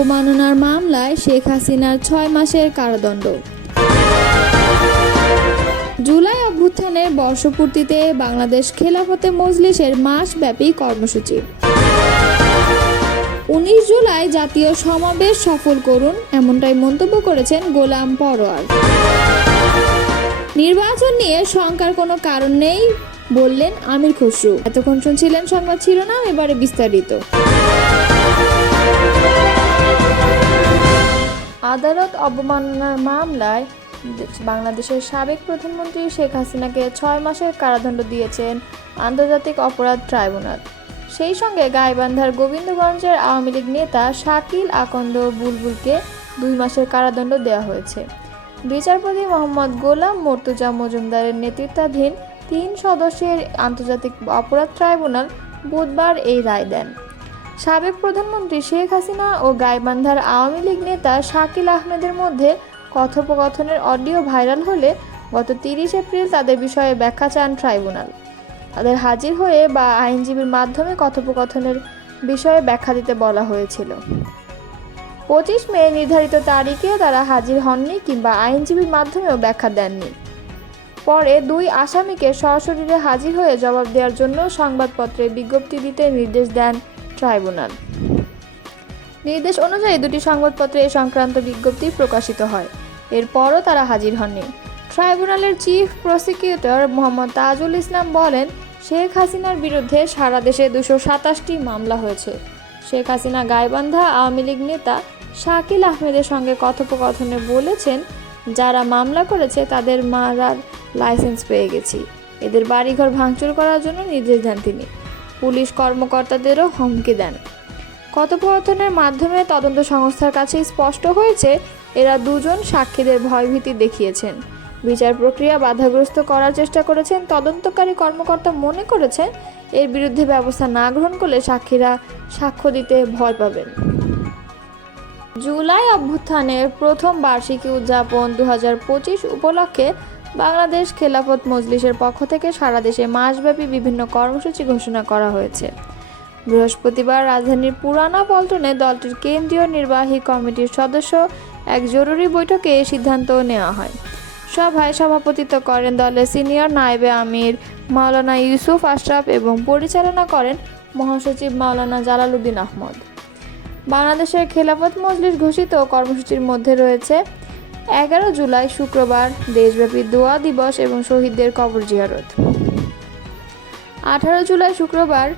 অবমাননার মামলায় শেখ হাসিনার ছয় মাসের কারাদণ্ড। জুলাই অভ্যুত্থানের বর্ষপূর্তিতে বাংলাদেশ খেলাফতে মজলিসের মাসব্যাপী কর্মসূচি। উনিশ জুলাই জাতীয় সমাবেশ সফল করুন, এমনটাই মন্তব্য করেছেন গোলাম পরোয়ার। নির্বাচন নিয়ে শঙ্কার কোনো কারণ নেই, বললেন আমির খসরু। এতক্ষণ শুনছিলেন সংবাদ শিরোনাম, এবারে বিস্তারিত। আদালত অবমাননার মামলায় বাংলাদেশের সাবেক প্রধানমন্ত্রী শেখ হাসিনাকে ছয় মাসের কারাদণ্ড দিয়েছেন আন্তর্জাতিক অপরাধ ট্রাইব্যুনাল। সেই সঙ্গে গাইবান্ধার গোবিন্দগঞ্জের আওয়ামী লীগ নেতা শাকিল আকন্দ বুলবুলকে দুই মাসের কারাদণ্ড দেওয়া হয়েছে। বিচারপতি মোহাম্মদ গোলাম মর্তুজা মজুমদারের নেতৃত্বাধীন তিন সদস্যের আন্তর্জাতিক অপরাধ ট্রাইব্যুনাল বুধবার এই রায় দেন। সাবেক প্রধানমন্ত্রী শেখ হাসিনা ও গাইবান্ধার আওয়ামী লীগ নেতা শাকিল আহমেদের মধ্যে কথোপকথনের অডিও ভাইরাল হলে গত তিরিশ এপ্রিল তাদের বিষয়ে ব্যাখ্যা চান ট্রাইব্যুনাল। তাদের হাজির হয়ে বা আইনজীবীর মাধ্যমে কথোপকথনের বিষয়ে ব্যাখ্যা দিতে বলা হয়েছিল। পঁচিশ মে নির্ধারিত তারিখে তারা হাজির হননি কিংবা আইনজীবীর মাধ্যমেও ব্যাখ্যা দেননি। পরে দুই আসামিকে সরাসরি হাজির হয়ে জবাব দেওয়ার জন্য সংবাদপত্রে বিজ্ঞপ্তি দিতে নির্দেশ দেন ট্রাইব্যুনাল। নির্দেশ অনুযায়ী দুটি সংবাদপত্রে এ সংক্রান্ত বিজ্ঞপ্তি প্রকাশিত হয়। এরপরও তারা হাজির হননি। ট্রাইব্যুনালের চিফ প্রসিকিউটর মোহাম্মদ তাজুল ইসলাম বলেন, শেখ হাসিনার বিরুদ্ধে সারা দেশে দুশো সাতাশটি মামলা হয়েছে। শেখ হাসিনা গাইবান্ধা আওয়ামী লীগ নেতা শাকিল আহমেদের সঙ্গে কথোপকথনে বলেছেন, যারা মামলা করেছে তাদের মারার লাইসেন্স পেয়ে গেছি। এদের বাড়িঘর ভাঙচুর করার জন্য নির্দেশ দেন তিনি। পুলিশ কর্মকর্তাদেরও হুমকি দেন। কথোপকথনের মাধ্যমে তদন্ত সংস্থার কাছে স্পষ্ট হয়েছে, এরা দুজন সাক্ষীদের ভয়ভীতি দেখিয়েছেন। বিচার প্রক্রিয়া বাধাগ্রস্ত করার চেষ্টা করেছেন, তদন্তকারী কর্মকর্তা মনে করেছেন এর বিরুদ্ধে ব্যবস্থা না গ্রহণ করলে সাক্ষীরা সাক্ষ্য দিতে ভয় পাবেন। জুলাই অভ্যুত্থানের প্রথম বার্ষিকী উদযাপন দু হাজার পঁচিশ উপলক্ষে বাংলাদেশ খেলাফত মজলিসের পক্ষ থেকে সারা দেশে মাসব্যাপী বিভিন্ন কর্মসূচি ঘোষণা করা হয়েছে। বৃহস্পতিবার রাজধানীর পুরানা পল্টনে দলটির কেন্দ্রীয় নির্বাহী কমিটির সদস্য এক জরুরি বৈঠকে এই সিদ্ধান্ত নেওয়া হয়। সভায় সভাপতিত্ব করেন দলের সিনিয়র নায়েবে আমির, মাওলানা ইউসুফ আশরাফ এবং পরিচালনা করেন মহাসচিব মাওলানা জালালউদ্দিন আহমদ। বাংলাদেশের খেলাফত মজলিস ঘোষিত কর্মসূচির মধ্যে রয়েছে এগারো জুলাই শুক্রবার, দেশব্যাপী দোয়া দিবস এবং শহীদদের কবর জিয়ারত। আঠারো জুলাই শুক্রবার,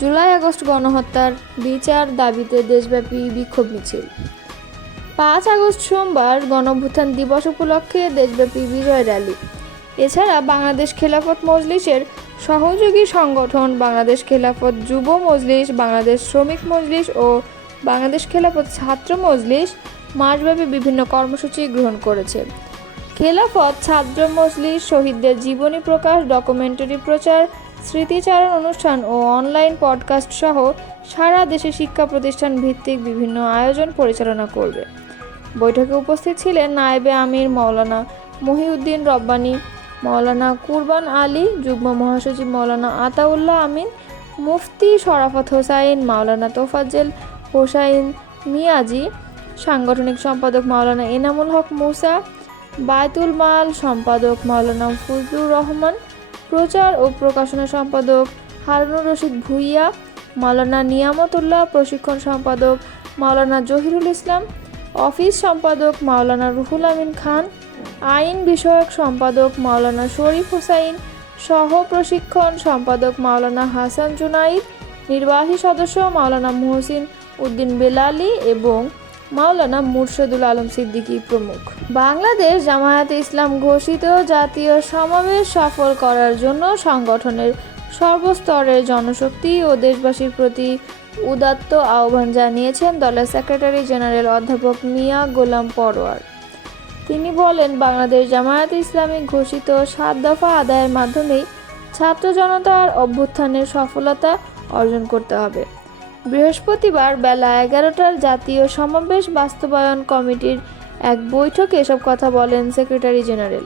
জুলাই আগস্ট গণহত্যার বিচার দাবিতে দেশব্যাপী বিক্ষোভ মিছিল। পাঁচ আগস্ট সোমবার গণভ্যুত্থান দিবস উপলক্ষে দেশব্যাপী বিজয় র্যালি। এছাড়া বাংলাদেশ খেলাফত মজলিসের সহযোগী সংগঠন বাংলাদেশ খেলাফত যুব মজলিস, বাংলাদেশ শ্রমিক মজলিস ও বাংলাদেশ খেলাফত ছাত্র মজলিস মাসব্যাপী বিভিন্ন কর্মসূচি গ্রহণ করেছে। খেলাফত, ছাত্র মজলিস, শহীদদের জীবনী প্রকাশ, ডকুমেন্টারি প্রচার, স্মৃতিচারণ অনুষ্ঠান ও অনলাইন পডকাস্ট সহ সারা দেশে শিক্ষা প্রতিষ্ঠান ভিত্তিক বিভিন্ন আয়োজন পরিচালনা করবে। বৈঠকে উপস্থিত ছিলেন নায়েবে আমির মাওলানা মহিউদ্দিন রব্বানী, মাওলানা কুরবান আলী, যুগ্ম মহাসচিব মৌলানা আতাউল্লাহ আমিন, মুফতি শরাফত হোসাইন, মাওলানা তোফাজ্জেল হোসাইন মিয়াজি সাংগঠনিক সম্পাদক মাওলানা এনামুল হক মুসা, বায়তুল মাল সম্পাদক মাওলানা ফজলুর রহমান, প্রচার ও প্রকাশনা সম্পাদক হারুনুর রশিদ ভুইয়া, মাওলানা নিয়ামতুল্লাহ প্রশিক্ষণ সম্পাদক মাওলানা জহিরুল ইসলাম, অফিস সম্পাদক মাওলানা রুহুল আমিন খান, আইন বিষয়ক সম্পাদক মাওলানা শরীফ হুসাইন, সহ প্রশিক্ষণ সম্পাদক মাওলানা হাসান জুনাইদ, নির্বাহী সদস্য মাওলানা মুহসিন উদ্দিন বেলালি এবং মাওলানা মুর্শেদুল আলম সিদ্দিকী প্রমুখ। বাংলাদেশ জামায়াতে ইসলাম ঘোষিত জাতীয় সমাবেশ সফল করার জন্য সংগঠনের সর্বস্তরের জনশক্তি ও দেশবাসীর প্রতি উদাত্ত আহ্বান জানিয়েছেন দলের সেক্রেটারি জেনারেল অধ্যাপক মিয়া গোলাম পরোয়ার। তিনি বলেন, বাংলাদেশ জামায়াত ইসলামী ঘোষিত সাত দফা আদায়ের মাধ্যমেই ছাত্র জনতার অভ্যুত্থানের সফলতা অর্জন করতে হবে। বৃহস্পতিবার বেলা এগারোটার জাতীয় সমাবেশ বাস্তবায়ন কমিটির এক বৈঠকে এসব কথা বলেন সেক্রেটারি জেনারেল।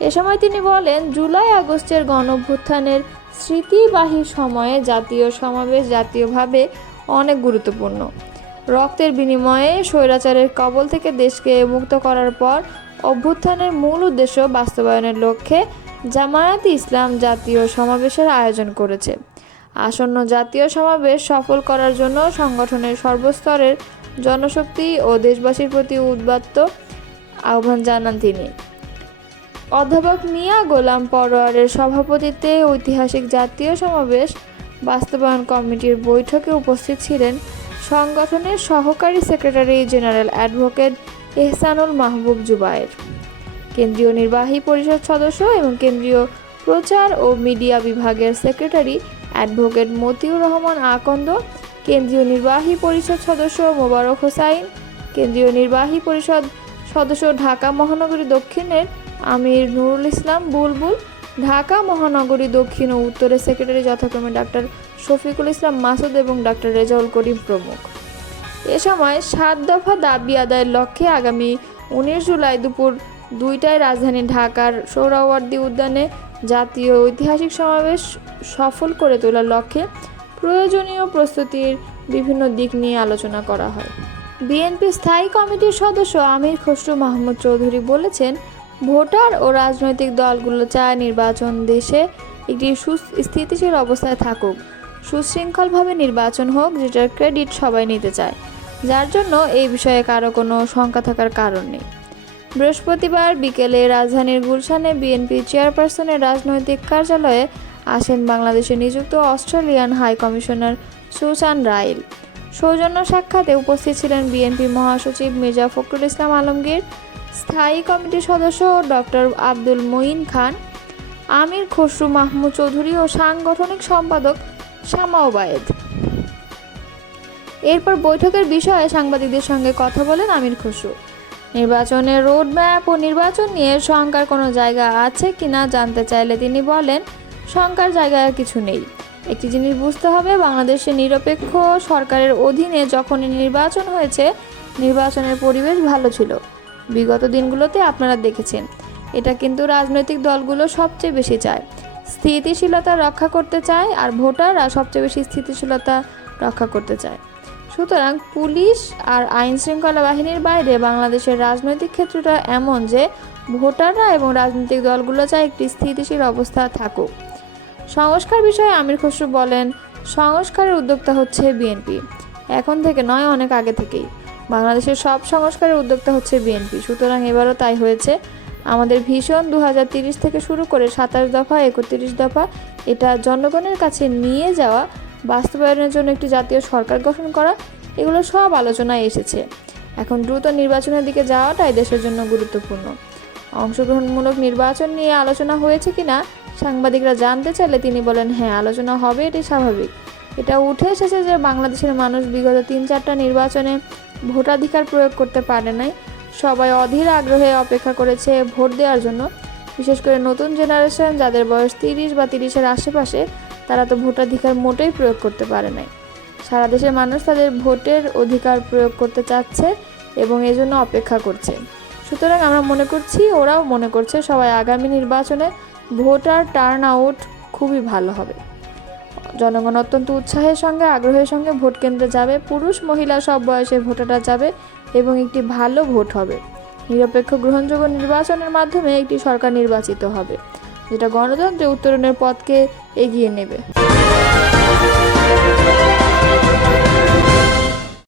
এ সময় তিনি বলেন, জুলাই আগস্টের গণভ্যুত্থানের স্মৃতিবাহী সময়ে জাতীয় সমাবেশ জাতীয়ভাবে অনেক গুরুত্বপূর্ণ। রক্তের বিনিময়ে স্বৈরাচারের কবল থেকে দেশকে মুক্ত করার পর অভ্যুত্থানের মূল উদ্দেশ্য বাস্তবায়নের লক্ষ্যে জামায়াত ইসলাম জাতীয় সমাবেশের আয়োজন করেছে। আসন্ন জাতীয় সমাবেশ সফল করার জন্য সংগঠনের সর্বস্তরের জনশক্তি ও দেশবাসীর প্রতি উদ্বাত্ত আহ্বান জানান তিনি। অধ্যাপক মিয়া গোলাম পরোয়ারের সভাপতিত্বে ঐতিহাসিক জাতীয় সমাবেশ বাস্তবায়ন কমিটির বৈঠকে উপস্থিত ছিলেন সংগঠনের সহকারী secretary general advocate Ehsanul Mahbub Zubair. কেন্দ্রীয় নির্বাহী পরিষদ সদস্য এবং কেন্দ্রীয় প্রচার ও মিডিয়া বিভাগের সেক্রেটারি অ্যাডভোকেট মতিউর রহমান আকন্দ, কেন্দ্রীয় নির্বাহী পরিষদ সদস্য মোবারক হোসাইন, কেন্দ্রীয় নির্বাহী পরিষদ সদস্য ঢাকা মহানগরী দক্ষিণের আমির নুরুল ইসলাম বুলবুল, ঢাকা মহানগরী দক্ষিণ ও উত্তরের সেক্রেটারি যথাক্রমে ডাক্তার শফিকুল ইসলাম মাসুদ এবং ডাক্তার রেজাউল করিম প্রমুখ। এ সময় সাত দফা দাবি আদায়ের লক্ষ্যে আগামী উনিশ জুলাই দুপুর দুইটায় রাজধানী ঢাকার সোহরাওয়ার্দী উদ্যানে জাতীয় ঐতিহাসিক সমাবেশ সফল করে তোলার লক্ষ্যে প্রয়োজনীয় প্রস্তুতির বিভিন্ন দিক নিয়ে আলোচনা করা হয়। বিএনপি স্থায়ী কমিটির সদস্য আমির খসরু মাহমুদ চৌধুরী বলেছেন, ভোটার ও রাজনৈতিক দলগুলো চায় নির্বাচন দেশে একটি সুস্থিতিশীল অবস্থায় থাকুক, সুশৃঙ্খলভাবে নির্বাচন হোক, যেটার ক্রেডিট সবাই নিতে চায়। যার জন্য এই বিষয়ে কারও কোনো শঙ্কা থাকার কারণ নেই। বৃহস্পতিবার বিকেলে রাজধানীর গুলশানে বিএনপি চেয়ারপারসনের রাজনৈতিক কার্যালয়ে আসেন বাংলাদেশে নিযুক্ত Australian high commissioner Susan Ryle. সৌজন্য সাক্ষাতে উপস্থিত ছিলেন বিএনপি মহাসচিব মির্জা ফখরুল ইসলাম আলমগীর, স্থায়ী কমিটির সদস্য ডক্টর আব্দুল মঈন খান, আমির খসরু মাহমুদ চৌধুরী ও সাংগঠনিক সম্পাদক শামা ওবায়েদ। এরপর বৈঠকের বিষয়ে সাংবাদিকদের সঙ্গে কথা বলেন আমির খসরু। নির্বাচনের রোডম্যাপ ও নির্বাচন নিয়ে শঙ্কার কোনো জায়গা আছে কিনা জানতে চাইলে তিনি বলেন, শঙ্কার জায়গা কিছু নেই। একটি জিনিস বুঝতে হবে বাংলাদেশে নিরপেক্ষ সরকারের অধীনে যখনই নির্বাচন হয়েছে, নির্বাচনের পরিবেশ ভালো ছিল। বিগত দিনগুলোতে আপনারা দেখেছেন, এটা কিন্তু রাজনৈতিক দলগুলো সবচেয়ে বেশি চায়। স্থিতিশীলতা রক্ষা করতে চায় আর ভোটাররা সবচেয়ে বেশি স্থিতিশীলতা রক্ষা করতে চায়। সুতরাং পুলিশ আর আইন শৃঙ্খলা বাহিনীর বাইরে বাংলাদেশের রাজনৈতিক ক্ষেত্রটা এমন যে ভোটাররা এবং রাজনৈতিক দলগুলো চায় একটি স্থিতিশীল অবস্থা থাকুক। সংস্কার বিষয়ে আমির খসরু বলেন, সংস্কারের উদ্যোক্তা হচ্ছে বিএনপি। এখন থেকে নয়, অনেক আগে থেকেই। বাংলাদেশের সব সংস্কারের উদ্যোক্তা হচ্ছে বিএনপি। সুতরাং এবারও তাই হয়েছে। আমাদের ভীষণ দু থেকে শুরু করে সাতাশ দফা, একত্রিশ দফা এটা জনগণের কাছে নিয়ে যাওয়া বাস্তবায়নের জন্য একটি জাতীয় সরকার গঠন করা, এগুলো সব আলোচনায় এসেছে। এখন দ্রুত নির্বাচনের দিকে যাওয়াটাই দেশের জন্য গুরুত্বপূর্ণ। অংশগ্রহণমূলক নির্বাচন নিয়ে আলোচনা হয়েছে কিনা, সাংবাদিকরা জানতে চাইলে তিনি বলেন হ্যাঁ আলোচনা হবে, এটি স্বাভাবিক। এটা উঠে এসেছে যে বাংলাদেশের মানুষ বিগত তিন চারটা নির্বাচনে ভোটাধিকার প্রয়োগ করতে পারে নাই। সবাই অধীর আগ্রহে অপেক্ষা করেছে ভোট দেওয়ার জন্য। বিশেষ করে নতুন জেনারেশন, যাদের বয়স তিরিশ বা তিরিশের আশেপাশে তারা তো ভোটাধিকার মোটেই প্রয়োগ করতে পারে নাই। সারা দেশের মানুষ তাদের ভোটের অধিকার প্রয়োগ করতে চাচ্ছে এবং এজন্য অপেক্ষা করছে। সুতরাং আমরা মনে করছি, ওরাও মনে করছে সবাই আগামী নির্বাচনে ভোটার টার্ন আউট খুবই ভালো হবে। জনগণ অত্যন্ত উৎসাহের সঙ্গে, আগ্রহের সঙ্গে ভোট কেন্দ্রে যাবে। পুরুষ, মহিলা সব বয়সে ভোটাররা যাবে এবং একটি ভালো ভোট হবে। নিরপেক্ষ গ্রহণযোগ্য নির্বাচনের মাধ্যমে একটি সরকার নির্বাচিত হবে। যেটা গণতন্ত্রের উত্তরণের পথকে এগিয়ে নেবে।